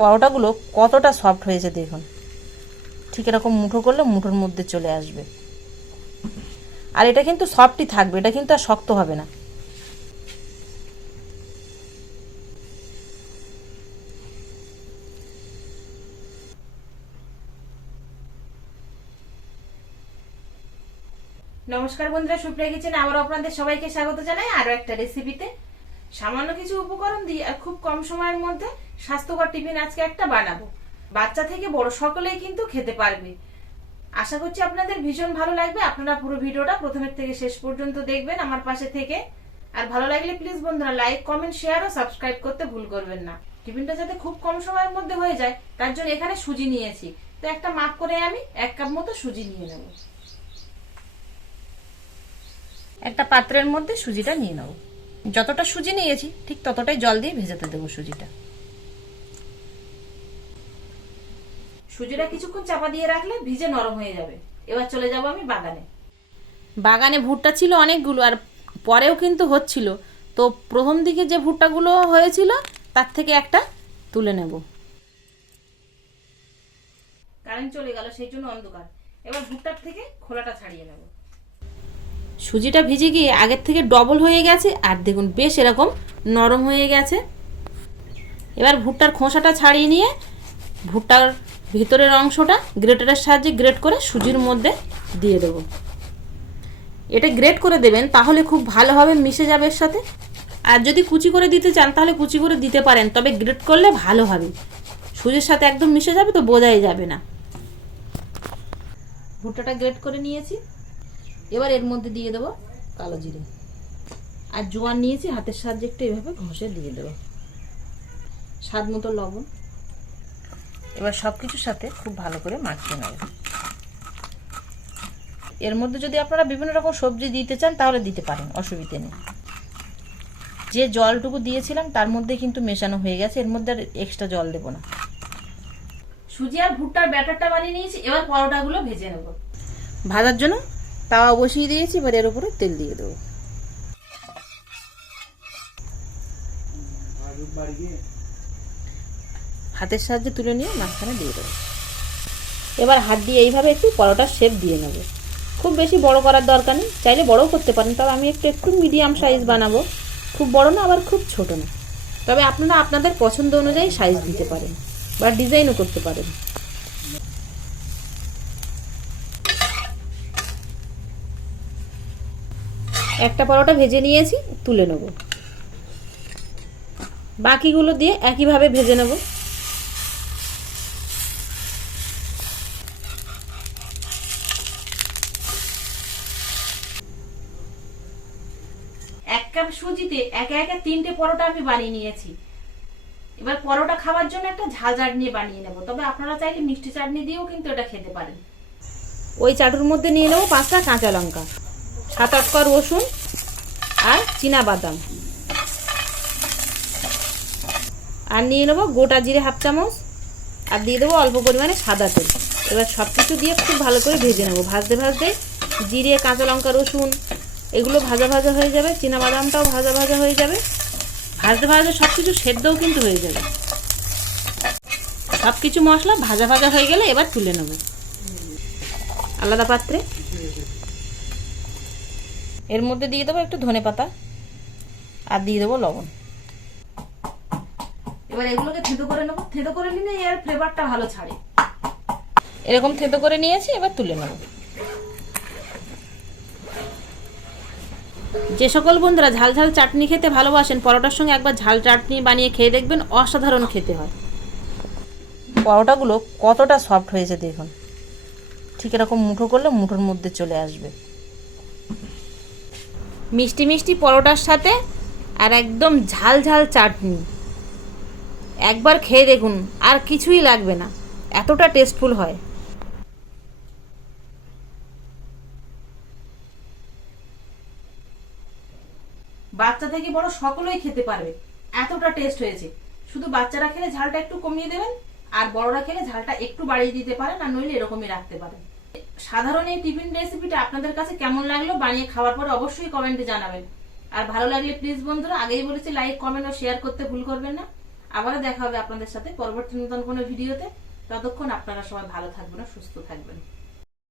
পরোটাগুলো কতটা সফট হয়েছে দেখুন। ঠিক এরকম মুঠো করলে মুঠোর মধ্যে চলে আসবে। আর এটা কিন্তু সফটই থাকবে, এটা কিন্তু আর শক্ত হবে না। নমস্কার বন্ধুরা, সুপ্রিয়া কিচেনে আবার আপনাদের সবাইকে স্বাগত জানাই আরো একটা রেসিপিতে। সামান্য কিছু উপকরণ দিয়ে আর খুব কম সময়ের মধ্যে স্বাস্থ্যকর টিফিন আজকে একটা বানাবো। বাচ্চা থেকে বড় সকলেই কিন্তু খেতে পারবে। আশা করছি আপনাদের ভীষণ ভালো লাগবে। আপনারা পুরো ভিডিওটা প্রথমের থেকে শেষ পর্যন্ত দেখবেন আমার পাশে থেকে। আর ভালো লাগলে প্লিজ বন্ধুরা লাইক, কমেন্ট, শেয়ার ও সাবস্ক্রাইব করতে ভুল করবেন না। টিফিনটা যাতে খুব কম সময়ের মধ্যে হয়ে যায় তার জন্য এখানে সুজি নিয়েছি। তো একটা মাপ করে আমি 1 কাপ মতো সুজি নিয়ে নেব। একটা পাত্রের মধ্যে সুজিটা নিয়ে নেব। যতটা সুজি নিয়েছি ঠিক ততটাই জল দিয়ে ভেজাতে দেবো সুজিটা। সুজিটা কিছুক্ষণ চাপা দিয়ে রাখলে ভিজে নরম হয়ে যাবে। এবার চলে যাব আমি বাগানে। বাগানে ভুট্টা ছিল অনেকগুলো, আর পরেও কিন্তু হচ্ছিল। তো প্রথম দিকে যে ভুট্টাগুলো হয়েছিল তার থেকে একটা তুলে নেব। কারেন্ট চলে গেল সেই জন্য অন্ধকার। এবার ভুট্টার থেকে খোলাটা ছাড়িয়ে নেব। সুজিটা ভিজে গিয়ে আগের থেকে ডবল হয়ে গেছে, আর দেখুন বেশ এরকম নরম হয়ে গেছে। এবার ভুট্টার খোসাটা ছাড়িয়ে নিয়ে ভুট্টার ভিতরের অংশটা গ্রেটারের সাহায্যে গ্রেট করে সুজির মধ্যে দিয়ে দেব। এটা গ্রেট করে দেবেন, তাহলে খুব ভালোভাবে মিশে যাবে এর সাথে। আর যদি কুচি করে দিতে চান তাহলে কুচি করে দিতে পারেন, তবে গ্রেট করলে ভালো হবে। সুজির সাথে একদম মিশে যাবে, তো বোঝাই যাবে না। ভুট্টাটা গ্রেট করে নিয়েছি। এবার এর মধ্যে দিয়ে দেবো কালো জিরে আর জোয়ান নিয়েছি, হাতের সাহায্যে একটু এভাবে ঘষে দিয়ে দেবো। স্বাদ মতো লবণ। এবার সব কিছুর সাথে খুব ভালো করে মাখিয়ে নেব। এর মধ্যে যদি আপনারা বিভিন্ন রকম সবজি দিতে চান তাহলে দিতে পারেন, অসুবিধে নেই। যে জলটুকু দিয়েছিলাম তার মধ্যে কিন্তু মেশানো হয়ে গেছে, এর মধ্যে আর এক্সট্রা জল দেবো না। সুজি আর ভুট্টার ব্যাটারটা বানিয়ে নিয়েছি। এবার পরোটাগুলো ভেজে নেব। ভাজার জন্য তাওয়া বসিয়ে দিয়েছি, এবার এর উপরে তেল দিয়ে দেবো। হাতের সাহায্যে তুলে নিয়ে মাঝখানে দিয়ে দেবো। এবার হাত দিয়ে এইভাবে একটু পরোটার শেপ দিয়ে নেব। খুব বেশি বড় করার দরকার নেই, চাইলে বড়ও করতে পারেন, তবে আমি একটু মিডিয়াম সাইজ বানাবো। খুব বড় না আবার খুব ছোট না। তবে আপনারা আপনাদের পছন্দ অনুযায়ী সাইজ দিতে পারেন বা ডিজাইনও করতে পারেন। একটা পরোটা ভেজে নিয়েছি, তুলে নেব। বাকিগুলো দিয়ে একইভাবে ভেজে নেব। এক কাপ সুজিতে একে একে 3টে পরোটা আমি বানিয়ে নিয়েছি। এবার পরোটা খাওয়ার জন্য একটা ঝাল চাটনি বানিয়ে নেব, তবে আপনারা চাইলে মিষ্টি চাটনি দিয়েও কিন্তু এটা খেতে পারেন। ওই চাটুর মধ্যে নিয়ে নেব 5টা কাঁচা লঙ্কা, 7-8 কোয়া রসুন আর চীনা বাদাম, আর নিয়ে নেবো গোটা জিরে 1/2 চামচ, আর দিয়ে দেবো অল্প পরিমাণে সাদা তেল। এবার সব কিছু দিয়ে খুব ভালো করে ভেজে নেবো। ভাজতে ভাজতে জিরে, কাঁচা লঙ্কা, রসুন এগুলো ভাজা ভাজা হয়ে যাবে, চীনা বাদামটাও ভাজা ভাজা হয়ে যাবে। ভাজতে ভাজতে সব কিছু সেদ্ধও কিন্তু হয়ে যাবে। সব কিছু মশলা ভাজা ভাজা হয়ে গেলে এবার তুলে নেব আলাদা পাত্রে। এর মধ্যে দিয়ে দেবো একটু ধনেপাতা আর দিয়ে দেবো লবণ। এবার এগুলোকে থেঁতো করে নেবো। থেঁতো করে নিলে এর ফ্লেভারটা ভালো ছাড়ে। এরকম থেঁতো করে নিয়েছি, এবার তুলে নেব। যে সকল বন্ধুরা ঝাল ঝাল চাটনি খেতে ভালোবাসেন, পরোটার সঙ্গে একবার ঝাল চাটনি বানিয়ে খেয়ে দেখবেন, অসাধারণ খেতে হয়। পরোটাগুলো কতটা সফট হয়েছে দেখুন। ঠিক এরকম মুঠো করলে মুঠোর মধ্যে চলে আসবে। মিষ্টি মিষ্টি পরোটার সাথে আর একদম ঝাল ঝাল চাটনি, একবার খেয়ে দেখুন, আর কিছুই লাগবে না, এতটা টেস্টফুল হয়। বাচ্চা থেকে বড় সকলেই খেতে পারবে, এতটা টেস্ট হয়েছে। শুধু বাচ্চারা খেলে ঝালটা একটু কমিয়ে দেবেন, আর বড়রা খেলে ঝালটা একটু বাড়িয়ে দিতে পারেন, আর নইলে এরকমই রাখতে পারেন। সাধারণ এই টিফিন রেসিপিটা আপনাদের কাছে কেমন লাগলো বানিয়ে খাওয়ার পরে অবশ্যই কমেন্টে জানাবেন। আর ভালো লাগলে প্লিজ বন্ধুরা, আগেই বলেছি, লাইক, কমেন্ট ও শেয়ার করতে ভুল করবেন না। আবারও দেখা হবে আপনাদের সাথে পরবর্তী নতুন কোনো ভিডিওতে। ততক্ষণ আপনারা সবাই ভালো থাকবেন ও সুস্থ থাকবেন।